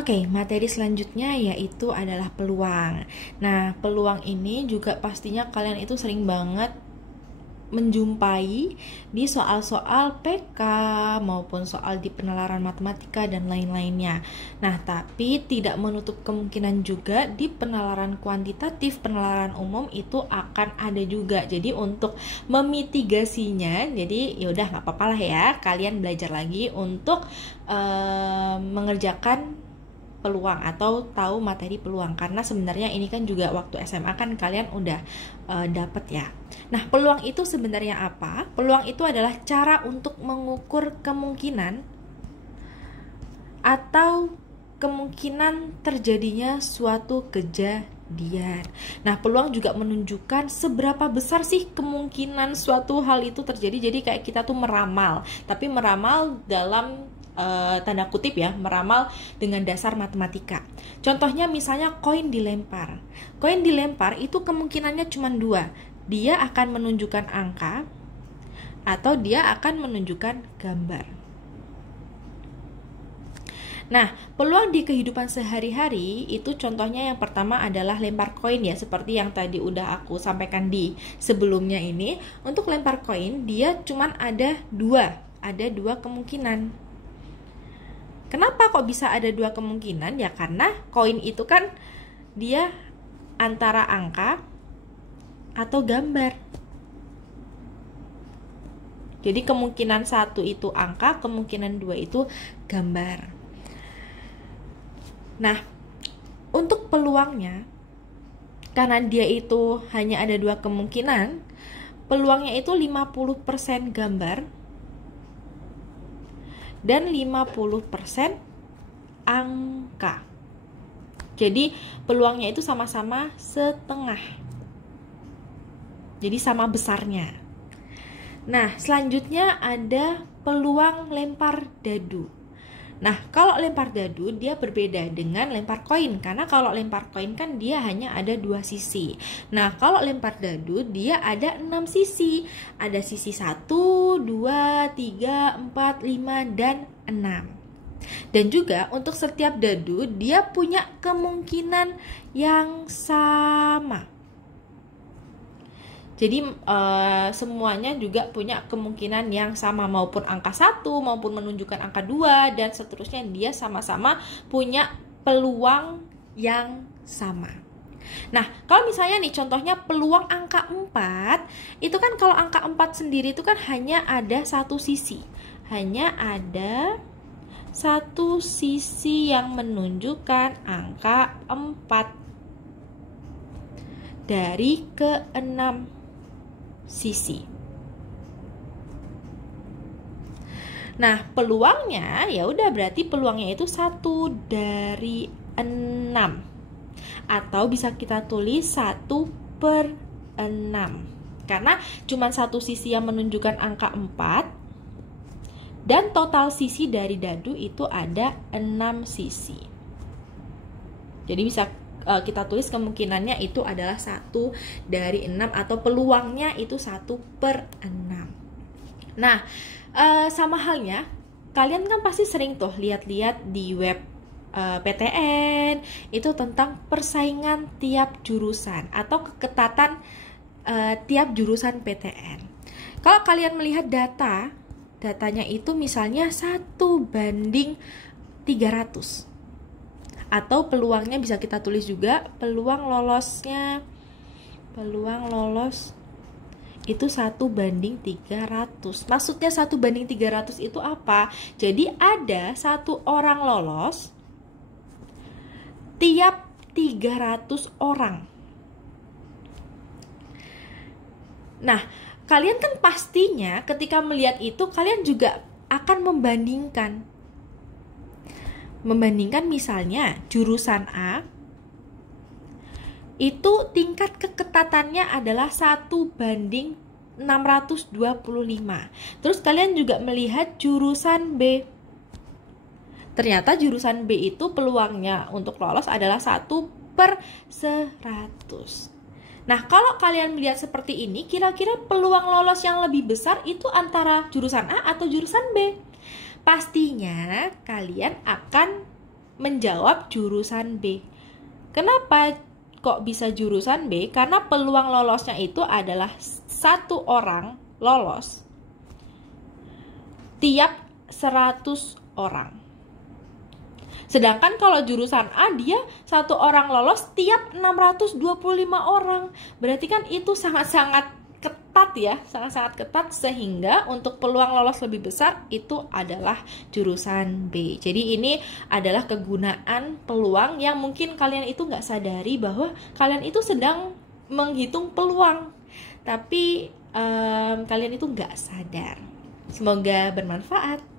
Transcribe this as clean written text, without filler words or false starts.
Oke, materi selanjutnya yaitu adalah peluang. Nah, peluang ini juga pastinya kalian itu sering banget menjumpai di soal-soal PK maupun soal di penalaran matematika dan lain-lainnya. Nah, tapi tidak menutup kemungkinan juga di penalaran kuantitatif, penalaran umum itu akan ada juga. Jadi untuk memitigasinya, jadi yaudah nggak apa-apa lah ya, kalian belajar lagi untuk mengerjakan peluang atau tahu materi peluang, karena sebenarnya ini kan juga waktu SMA kan kalian udah dapet ya. Nah, peluang itu sebenarnya apa? Peluang itu adalah cara untuk mengukur kemungkinan atau kemungkinan terjadinya suatu kejadian. Nah, peluang juga menunjukkan seberapa besar sih kemungkinan suatu hal itu terjadi. Jadi kayak kita tuh meramal, tapi meramal dalam tanda kutip ya, meramal dengan dasar matematika. Contohnya misalnya koin dilempar. Koin dilempar itu kemungkinannya cuma 2. Dia akan menunjukkan angka atau dia akan menunjukkan gambar. Nah, peluang di kehidupan sehari-hari itu contohnya yang pertama adalah lempar koin ya, seperti yang tadi udah aku sampaikan di sebelumnya ini. Untuk lempar koin dia cuma ada 2 kemungkinan. Kenapa kok bisa ada 2 kemungkinan? Ya karena koin itu kan dia antara angka atau gambar. Jadi kemungkinan 1 itu angka, kemungkinan 2 itu gambar. Nah, untuk peluangnya, karena dia itu hanya ada 2 kemungkinan, peluangnya itu 50% gambar dan 50% angka. Jadi peluangnya itu sama-sama setengah. Jadi sama besarnya. Nah, selanjutnya ada peluang lempar dadu. Nah, kalau lempar dadu dia berbeda dengan lempar koin, karena kalau lempar koin kan dia hanya ada 2 sisi. Nah, kalau lempar dadu dia ada 6 sisi. Ada sisi 1, 2, 3, 4, 5, dan 6. Dan juga untuk setiap dadu dia punya kemungkinan yang sama. Jadi semuanya juga punya kemungkinan yang sama, maupun angka 1 maupun menunjukkan angka 2 dan seterusnya, dia sama-sama punya peluang yang sama. Nah, kalau misalnya nih contohnya peluang angka 4, itu kan kalau angka 4 sendiri itu kan hanya ada 1 sisi. Hanya ada 1 sisi yang menunjukkan angka 4 dari ke-6 sisi. Nah, peluangnya ya udah berarti peluangnya itu 1 dari 6. Atau bisa kita tulis 1/6. Karena cuma 1 sisi yang menunjukkan angka 4 dan total sisi dari dadu itu ada 6 sisi. Jadi bisa kita tulis kemungkinannya itu adalah 1 dari 6 atau peluangnya itu 1/6. Nah, sama halnya kalian kan pasti sering tuh lihat-lihat di web PTN itu tentang persaingan tiap jurusan atau keketatan tiap jurusan PTN. Kalau kalian melihat datanya itu misalnya 1/300. Atau peluangnya bisa kita tulis juga peluang lolos itu 1/300. Maksudnya 1/300 itu apa? Jadi ada 1 orang lolos tiap 300 orang. Nah, kalian kan pastinya ketika melihat itu kalian juga akan membandingkan misalnya jurusan A itu tingkat keketatannya adalah 1/625. Terus kalian juga melihat jurusan B. Ternyata jurusan B itu peluangnya untuk lolos adalah 1/100. Nah, kalau kalian melihat seperti ini, kira-kira peluang lolos yang lebih besar itu antara jurusan A atau jurusan B? Pastinya kalian akan menjawab jurusan B. Kenapa kok bisa jurusan B? Karena peluang lolosnya itu adalah 1 orang lolos tiap 100 orang. Sedangkan kalau jurusan A, dia 1 orang lolos tiap 625 orang. Berarti kan itu sangat-sangat ketat ya, sangat-sangat ketat, sehingga untuk peluang lolos lebih besar itu adalah jurusan B. Jadi ini adalah kegunaan peluang yang mungkin kalian itu nggak sadari bahwa kalian itu sedang menghitung peluang, tapi kalian itu nggak sadar. Semoga bermanfaat.